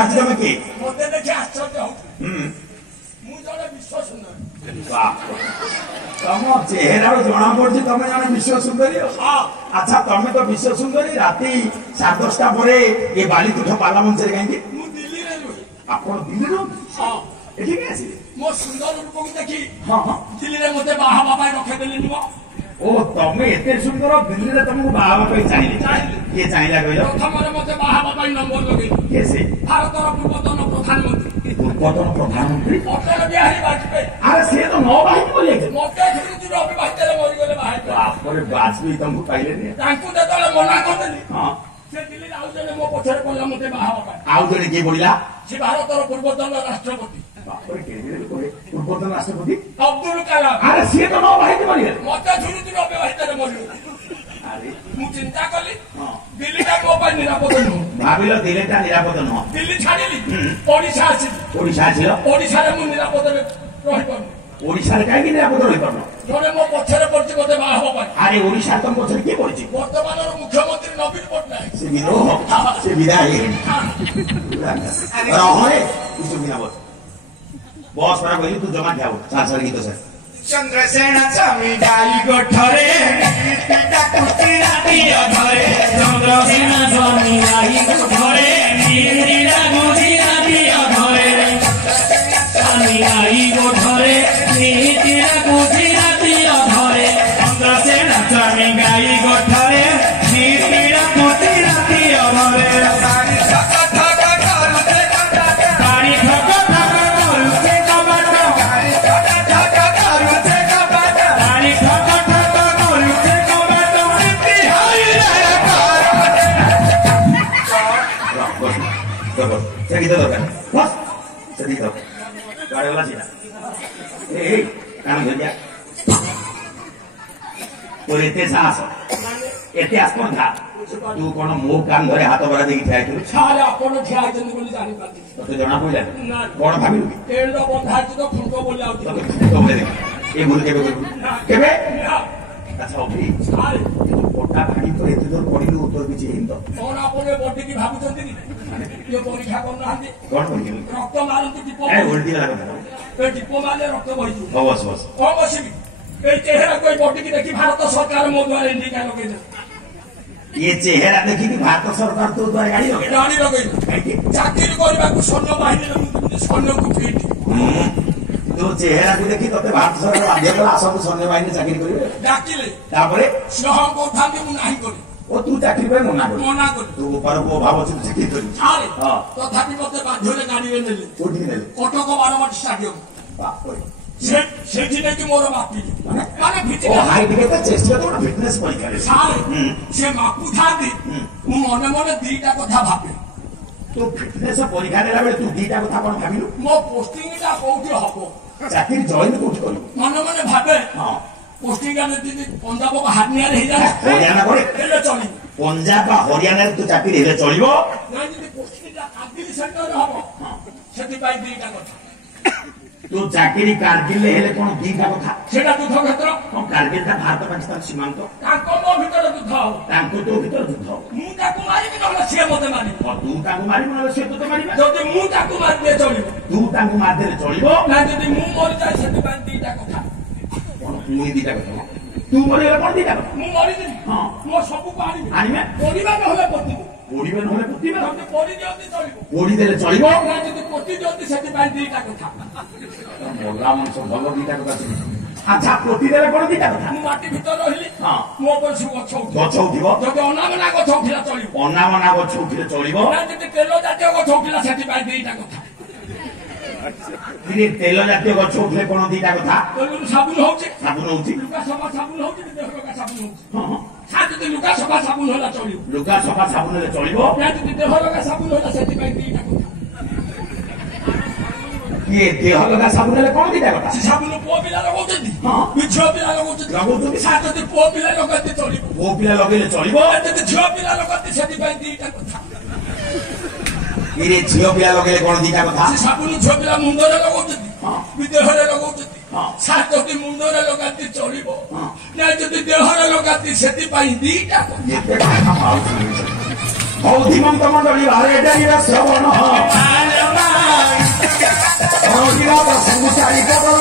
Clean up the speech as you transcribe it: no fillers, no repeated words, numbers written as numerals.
ପଚାରୁଛି ତମେ କିଏ? ମତେ ଦେଖି ଆଶ୍ଚର୍ଯ୍ୟ ହଉଛି। ମୁଁ ଜଣେ ବିଶ୍ୱ ସୁନ୍ଦରୀ। ତମ ଚେହେରାରୁ ଜଣା ପଡୁଛି ତମେ ଜଣେ ବିଶ୍ୱ ସୁନ୍ଦରୀ। ଆଚ୍ଛା ତମେ ତ ବିଶ୍ୱ ସୁନ୍ଦରୀ ରାତି 10:30 ପରେ ଏ ବାଲିତୁଠ ପାଲା ମଞ୍ଚରେ କାହିଁକି? ମୁଁ ଦିଲ୍ଲୀରେ ରୁହେ। ଆପଣ ଦିଲ୍ଲୀରୁ ଏଠିକି ଆସିଲେ? ମୋ ସୁନ୍ଦର ରୂପକୁ ଦେଖି ହଁ ଦିଲ୍ଲୀରେ ମତେ ବାହା ହେବା ପାଇଁ ରଖେଇଦେଲେନି ମ। ଓ ତମେ ଏତେ ସୁନ୍ଦର ଦିଲ୍ଲୀରେ ତମକୁ ବାହା ହେବା ପାଇଁ ଚାହିଁଲେ? କିଏ ଚାହିଁଲା କହିଲ? ପ୍ରଥମରେ ମତେ ବାହା ହେବା ପାଇଁ ନମ୍ବର ଲଗେଇଲି। କିଏ ସେ? ଭାରତର ପୂର୍ବତନ ପ୍ରଧାନମନ୍ତ୍ରୀ ପୂର୍ବତନ ପ୍ରଧାନମନ୍ତ୍ରୀ ଅଟଳ ବିହାରୀ ବାଜପେୟୀ। ଆରେ ସିଏ ତ ନବାହିନୀ ବୋଲି ମତେ ଧୀରେ ଅବିବାହିତରେ ମରିଗଲେ ବାହା ହେଇଥିଲେ। ତାପରେ ବାଜପେୟୀ ତମକୁ ପାଇଲେନି? ତାଙ୍କୁ ଯେତେବେଳେ ମନା କରିଦେଲି ହଁ ସେ ଦିଲ୍ଲୀରେ ଆଉ ଜଣେ ମୋ ପଛରେ ପଡିଲା ମତେ ବାହା ହେବା ପାଇଁ। ଆଉ ଜଣେ କିଏ ପଡିଲା? ସେ ଭାରତର ପୂର୍ବତନ ରାଷ୍ଟ୍ରପତି ପୂର୍ବତନ ରାଷ୍ଟ୍ରପତି ଅବଦୁଲ କାଲାମ। ଆରେ ସିଏ ତ ନବାହିନୀ ମରିଗଲେ। ମତେ ଧୀରେ ଅବିବାହିତରେ ମରିଗଲେ। ଆରେ ମୁଁ ଚିନ୍ତା କଲି ଦିଲ୍ଲୀଟା ମୋ ପାଇଁ ନିରାପଦ ନୁହଁ। ଭାବିଲ ଦିଲ୍ଲୀଟା ନିରାପଦ ନୁହଁ। ଦିଲ୍ଲୀ ଛାଡ଼ିଲି ଓଡିଶା ଆସିଲି। ଓଡିଶା ଆସିଲ? ଓଡିଶାରେ ମୁଁ ନିରାପଦରେ ରହିପାରୁନି। ଓଡିଶାରେ କାହିଁକି ନିରାପଦ ରହିପାରୁନ? ଜଣେ ମୋ ପଛରେ ପଡିଛି ମତେ ବାହା ହେବା ପାଇଁ। ଆରେ ଓଡିଶା ତମ ପଛରେ କିଏ ପଡିଛି? ବର୍ତ୍ତମାନର ମୁଖ୍ୟମନ୍ତ୍ରୀ ନବୀନ ପଟ୍ଟନାୟକ। ସେ ବିଦ୍ରୋହ ସେ ବିଦାୟ ବସ୍ ପରା କହିଲି ତୁ ଜମା ଠିଆ ସାର୍ ଗୀତ ସାର୍ ଚନ୍ଦ୍ରସେନ ସ୍ୱାମୀ ଯାଇ ଗୋଠରେ ଚନ୍ଦ୍ରସେନ ସ୍ୱାମୀ ଯାଇ ଗୋଠରେ ସ୍ୱାମୀ ଯାଇ ଗୋଠରେ ଚନ୍ଦ୍ରସେନ ସ୍ୱାମୀ ଗାଇ ଗୋଠରେ se gita dorkan bos se gita gare wala sina ei kan gojia তোর এতে সাহস এতে আস্পর্ধা তু কোন মো কান ধরে হাত বড়া দেখি ঠিয়া হইছিস? সারে আপন ঠিয়া হইছেন বলি জানি পারছি। তোতে জনা পইলা কোন ভাবিলু কি এন্ড বন্ধা আছে তো ফুটো বলি আউছি। তোতে ফুটো বলে দেখ এই ভুল কেবে করবি? কেবে? আচ্ছা ওকে সারে পটা ভাড়ি তো এতে দূর পড়িলু তোর কিছু হিন্দ কোন আপনে বডি কি ভাবুଛନ୍ତି কি ये পরীক্ষা করনাহাନ୍ତି কোন পড়িলু রক্ত মারନ୍ତି টিপ এ উল্টি লাগা এ টিপ মারলে রক্ত বহিଯିବ। বস বস ও বসিবি এই চেহারা কই বডি কি দেখি ভারত সরকার ମୋ ଦ୍ୱାରା ইন্ডিকা লগেইছে। ये चेहरा देखी कि भारत सरकार तो द्वारा गाड़ी लगे গাড়ি লগেইছে চাকরি କରିବାକୁ সৈন্য বাহিনীর সৈন্যକୁ ফিট तो चेहरा को देखी तोते भारत सरकार बाध्य कला सब सैन्य बाहिनी चाकरी करिवे ডাকিলে तापरे সহং কোথাନ୍ତି ମୁଁ ନାହିଁ করি ओ तू चाकरी पे मना कर মনা করি तू ऊपर को भाव से चाकरी करी ছাড়ে हां তথাপি মতে বাধ্যরে গাড়িরে নেলে कोठी ने কটক বারমাটি স্টাডিয়াম बाप रे সেটি নাকি মোর মাপি মানে ভিতরে ओ हाइट के तो चेस्ट तो फिटनेस परीक्षा रे ছাড়ে সে মাপু থাকি ମୁଁ মনে মনে দুইটা কথা ভাবে तो फिटनेस परीक्षा देला बेले तू दीटा কথা कोन भाबिलु ମୋ পোস্টিংটা কোউଠି হব चाकरी जॉइन कोठी करू মনে মনে ভাবে हां পোস্টিং গানে যদি পঞ্জাব বা হারিয়ানা হই যায় हरियाणा करे এলে চলি पंजाब বা हरियाणा तू चाकरी हेले चलिबो না যদি পোস্টিংটা কার্গিল সেন্টারে হব সেটি পাই দুইটা কথা तू चाकरी कारगिल हेले कोन दीटा কথা সেটা যুদ্ধ ক্ষেত্র हम कारगिल ता भारत पाकिस्तान सीमांत ତାଙ୍କ ମୋ ଭିତରେ ଯୁଦ୍ଧ ହବ तांको तो भीतर युद्ध ମୁଁ ତାକୁ ମାରିବି ନହେଲେ ସିଏ ମତେ ମାରିବ और तू तांको मारी मन से तो मारिबा ଯଦି ମୁଁ ତାକୁ ମାରିଲେ ଚଳିବ तू तांको मार देले चलिबो ନା ଯଦି ମୁଁ ମରିଯାଏ ସେଥିପାଇଁ ଦୁଇଟା କଥା कोन तू दीटा কথা तू मरे कोन दीटा কথা ମୁଁ ମରିଯିବି ହଁ ମୋ ସବୁକୁ ଆଣିବି ଆଣିବେ ପରିବା ନହେଲେ ପୋତିବି ପୋଡ଼ିବେ ନହେଲେ ପୋତିବେ ଯଦି ପୋଡ଼ି ଦିଅନ୍ତି ଚଳିବ ପୋଡ଼ି ଦେଲେ ଚଳିବ ନା ଯଦି ପୋତି ଦିଅନ୍ତି ସେଥିପାଇଁ ଦୁଇଟା କଥା ମଲା ମଣିଷ ଭଲ ଦୀଟା କଥା ଆଚ୍ଛା ପୋତି ଦେଲେ କଣ ଦୀଟା କଥା ମୁଁ ମାଟି ଭିତରେ ରହିଲି ହଁ ମୋ ଉପରେ ସବୁ ଗଛ ଉଠିବ ଗଛ ଉଠିବ ଯଦି ଅନାବନା ଗଛ ଉଠିଲା ଚଳିବ ଅନାବନା ଗଛ ଉଠିଲେ ଚଳିବ ନା ଯଦି ତେଲ ଜାତୀୟ ଗଛ ଉଠିଲା ସେଥିପାଇଁ ଦୁଇଟା କଥା ତେଲ ଜାତୀୟ ଗଛ ଉଠିଲେ କଣ ଦୀଟା କଥା ତେଲରୁ ସାବୁନ ହଉଛି ସାବୁନ ହଉଛି ଲୁଗା ସଫା ସାବୁନ ହଉଛି ଦେହ ଲଗା ସାବୁନ ହଉଛି ହଁ ହଁ ଯଦି ଲୁଗା ସଫା ସାବୁନ ହେଲା ଚଳିବ ଲୁଗା ସଫା ସାବୁନ ହେଲେ ଚଳିବ ନା ଯଦି ଦେହ ଲଗା ସାବୁନ ହେଲା ସେଥିପାଇଁ ଦୁଇଟା କଥା କିଏ ଦେହ ଲଗା ସାବୁନ ହେଲେ କଣ ଦୀଟା କଥା ସେ ସାବୁନ ପୁଅ ପିଲା ଲଗାଉଛନ୍ତି ହଁ ଝିଅ ପିଲା ଲଗାଉଛନ୍ତି ଲଗାଉଛନ୍ତି ଯଦି ପୁଅ ପିଲା ଲଗାନ୍ତି ଚଳିବ ପୁଅ ପିଲା ଲଗେଇଲେ ଚଳିବ ଯଦି ଝିଅ ପିଲା ଲଗାନ୍ତି ସେଥିପାଇଁ ଦୁଇଟା କଥା ଇରେ ଝିଅ ପିଲା ଲଗେଇଲେ କଣ ଦୀଟା କଥା ସେ ସାବୁନ ଝିଅ ପିଲା ମୁଣ୍ଡରେ ଲଗାଉଛନ୍ତି ଦେହରେ ଲଗାଉଛନ୍ତି ଯଦି ମୁଣ୍ଡରେ ଲଗାନ୍ତି ଚଳିବ ନା ଯଦି ଦେହରେ ଲଗାନ୍ତି ସେଥିପାଇଁ ଦିଟା ଯେତେ କଥା ପାଉଛନ୍ତି ଧୀମନ୍ତ ମଣ୍ଡଳୀ ବାହାରେ ଡେରିର ଶ୍ରବଣ ରହିଲା ସବୁ ଚାରି